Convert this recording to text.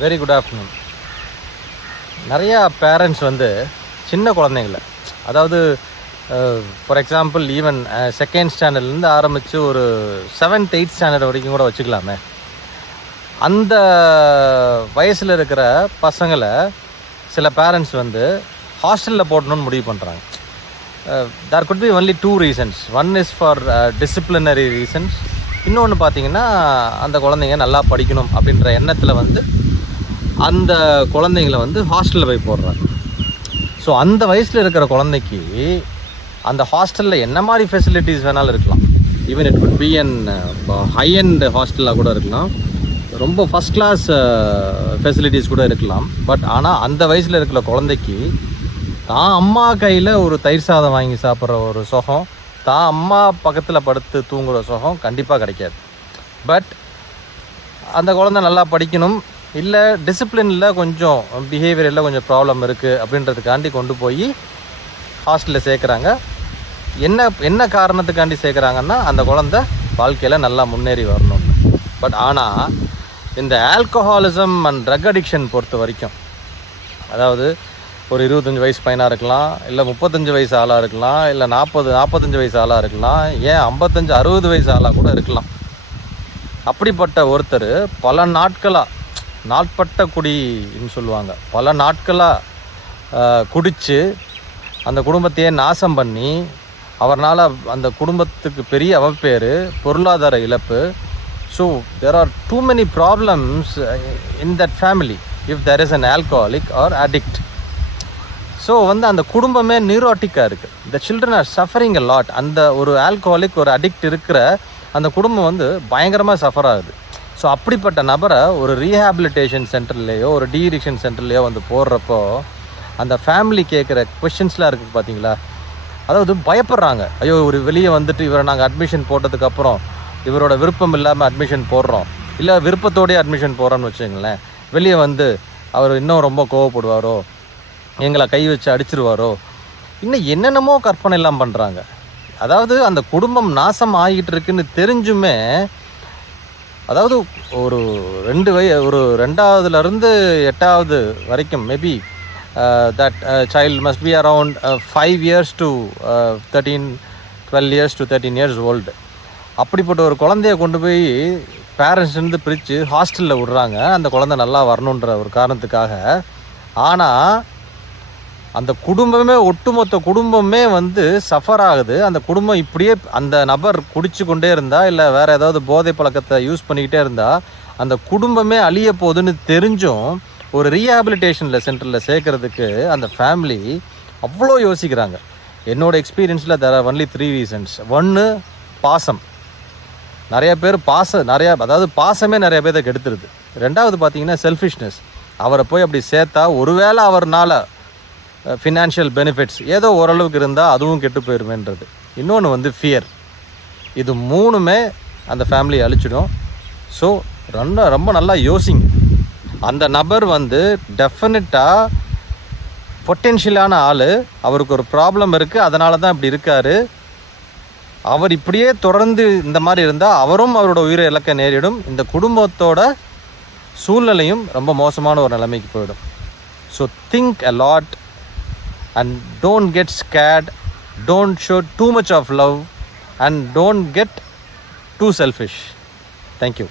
Very good afternoon. நிறையா parents வந்து சின்ன குழந்தைங்கள, அதாவது ஃபார் எக்ஸாம்பிள் ஈவன் செகண்ட் ஸ்டாண்டர்ட்லேருந்து ஆரம்பித்து ஒரு 7th 8th ஸ்டாண்டர்ட் வரைக்கும் கூட வச்சுக்கலாமே, அந்த வயசில் இருக்கிற பசங்களை சில பேரண்ட்ஸ் வந்து ஹாஸ்டலில் போடணும்னு முடிவு பண்ணுறாங்க. There could be only 2 reasons. One is for disciplinary reasons, இன்னொன்று பார்த்தீங்கன்னா அந்த குழந்தைங்க நல்லா படிக்கணும் அப்படின்ற எண்ணத்தில் வந்து அந்த குழந்தைங்களை வந்து ஹாஸ்டலில் போய் போடுறாங்க. ஸோ அந்த வயசில் இருக்கிற குழந்தைக்கு அந்த ஹாஸ்டலில் என்ன மாதிரி ஃபெசிலிட்டிஸ் வேணாலும் இருக்கலாம். Even it could be an high end ஹாஸ்டலாக கூட இருக்கலாம், ரொம்ப ஃபஸ்ட் கிளாஸ் ஃபெசிலிட்டிஸ் கூட இருக்கலாம். பட் ஆனால் அந்த வயசில் இருக்கிற குழந்தைக்கு தான் அம்மா கையில் ஒரு தயிர் சாதம் வாங்கி சாப்பிட்ற ஒரு சுகம், தான் அம்மா பக்கத்தில் படுத்து தூங்குகிற சுகம் கண்டிப்பாக கிடைக்காது. பட் அந்த குழந்தை நல்லா படிக்கணும், இல்லை டிசிப்ளினில் கொஞ்சம் பிஹேவியரில் கொஞ்சம் ப்ராப்ளம் இருக்குது அப்படின்றதுக்காண்டி கொண்டு போய் ஹாஸ்டலில் சேர்க்குறாங்க. என்ன காரணத்துக்காண்டி சேர்க்குறாங்கன்னா அந்த குழந்தை வாழ்க்கையில் நல்லா முன்னேறி வரணும்னு. பட் ஆனால் இந்த ஆல்கஹாலிசம் அண்ட் ட்ரக் அடிக்ஷன் பொறுத்த வரைக்கும், அதாவது ஒரு 25 வயசு பையனாக இருக்கலாம், இல்லை 35 வயசு ஆளாக இருக்கலாம், இல்லை 40-45 வயசு ஆளாக இருக்கலாம், ஏன் 55-60 வயசு ஆளாக கூட இருக்கலாம். அப்படிப்பட்ட ஒருத்தர் பல நாட்களாக, நாட்பட்ட குடின்னு சொல்லுவாங்க, பல நாட்களாக குடித்து அந்த குடும்பத்தையே நாசம் பண்ணி அவர்னால் அந்த குடும்பத்துக்கு பெரிய அவப்பேறு, பொருளாதார இழப்பு. So there are too many problems in that family if there is an alcoholic or addict. So வந்து அந்த குடும்பமே நியூரோட்டிக்காக இருக்குது. The children are suffering a lot. அந்த ஒரு ஆல்கஹாலிக், ஒரு அடிக்ட் இருக்கிற அந்த குடும்பம் வந்து பயங்கரமாக சஃபர் ஆகுது. ஸோ அப்படிப்பட்ட நபரை ஒரு ரீஹாபிலிட்டேஷன் சென்டர்லேயோ ஒரு டீஅடிக்ஷன் சென்டர்லேயோ வந்து போடுறப்போ அந்த ஃபேமிலி கேட்குற கொஷின்ஸ்லாம் இருக்குது பார்த்தீங்களா, அதாவது பயப்படுறாங்க. ஐயோ, ஒரு வெளியே வந்துட்டு இவரை நாங்கள் அட்மிஷன் போட்டதுக்கப்புறம் இவரோட விருப்பம் இல்லாமல் அட்மிஷன் போடுறோம், இல்லை விருப்பத்தோடய அட்மிஷன் போடுறோன்னு வச்சுங்களேன், வெளியே வந்து அவர் இன்னும் ரொம்ப கோவப்படுவாரோ, எங்களை கை வச்சு அடிச்சிருவாரோ, இன்னும் என்னென்னமோ கற்பனை எல்லாம் பண்ணுறாங்க. அதாவது அந்த குடும்பம் நாசம் ஆகிட்டு இருக்குன்னு தெரிஞ்சுமே, அதாவது ஒரு 2வதுலேருந்து 8வது வரைக்கும் maybe that child must be around 5 years to 12 years to 13 years old. அப்படிப்பட்ட ஒரு குழந்தைய கொண்டு போய் பேரண்ட்ஸ்லேருந்து பிரித்து ஹாஸ்டலில் விடுறாங்க, அந்த குழந்தை நல்லா வரணுன்ற ஒரு காரணத்துக்காக. ஆனால் அந்த குடும்பமே, ஒட்டுமொத்த குடும்பமே வந்து சஃபர் ஆகுது. அந்த குடும்பம் இப்படியே அந்த நபர் குடிச்சு கொண்டே இருந்தால், இல்லை வேறு ஏதாவது போதை பழக்கத்தை யூஸ் பண்ணிக்கிட்டே இருந்தால் அந்த குடும்பமே அழிய போகுதுன்னு தெரிஞ்சும் ஒரு ரீஹாபிலிட்டேஷனில் சென்டரில் சேர்க்குறதுக்கு அந்த ஃபேமிலி அவ்வளோ யோசிக்கிறாங்க. என்னோடய எக்ஸ்பீரியன்ஸில் தேர் ஆர் ஒன்லி 3 reasons. ஒன்று, பாசம். நிறைய பேர் அதாவது பாசமே நிறைய பேரை கெடுத்துருது. 2வது பார்த்தீங்கன்னா செல்ஃபிஷ்னஸ். அவரை போய் அப்படி சேர்த்தா ஒருவேளை அவர்னால் ஃபினான்ஷியல் பெனிஃபிட்ஸ் ஏதோ ஓரளவுக்கு இருந்தால் அதுவும் கெட்டு போயிடுவேன்றது. இன்னொன்று வந்து ஃபியர். இது 3மே அந்த ஃபேமிலியை அழிச்சிடும். ஸோ ரொம்ப நல்லா யோசிங்க. அந்த நபர் வந்து டெஃபினட்டாக பொட்டென்ஷியலான ஆள், அவருக்கு ஒரு ப்ராப்ளம் இருக்குது, அதனால தான் இப்படி இருக்கார். அவர் இப்படியே தொடர்ந்து இந்த மாதிரி இருந்தால் அவரும் அவரோட உயிரை இழக்க நேரிடும். இந்த குடும்பத்தோட சூழ்நிலையும் ரொம்ப மோசமான ஒரு நிலைமைக்கு போயிடும். So think a lot and don't get scared, don't show too much of love and don't get too selfish. Thank you.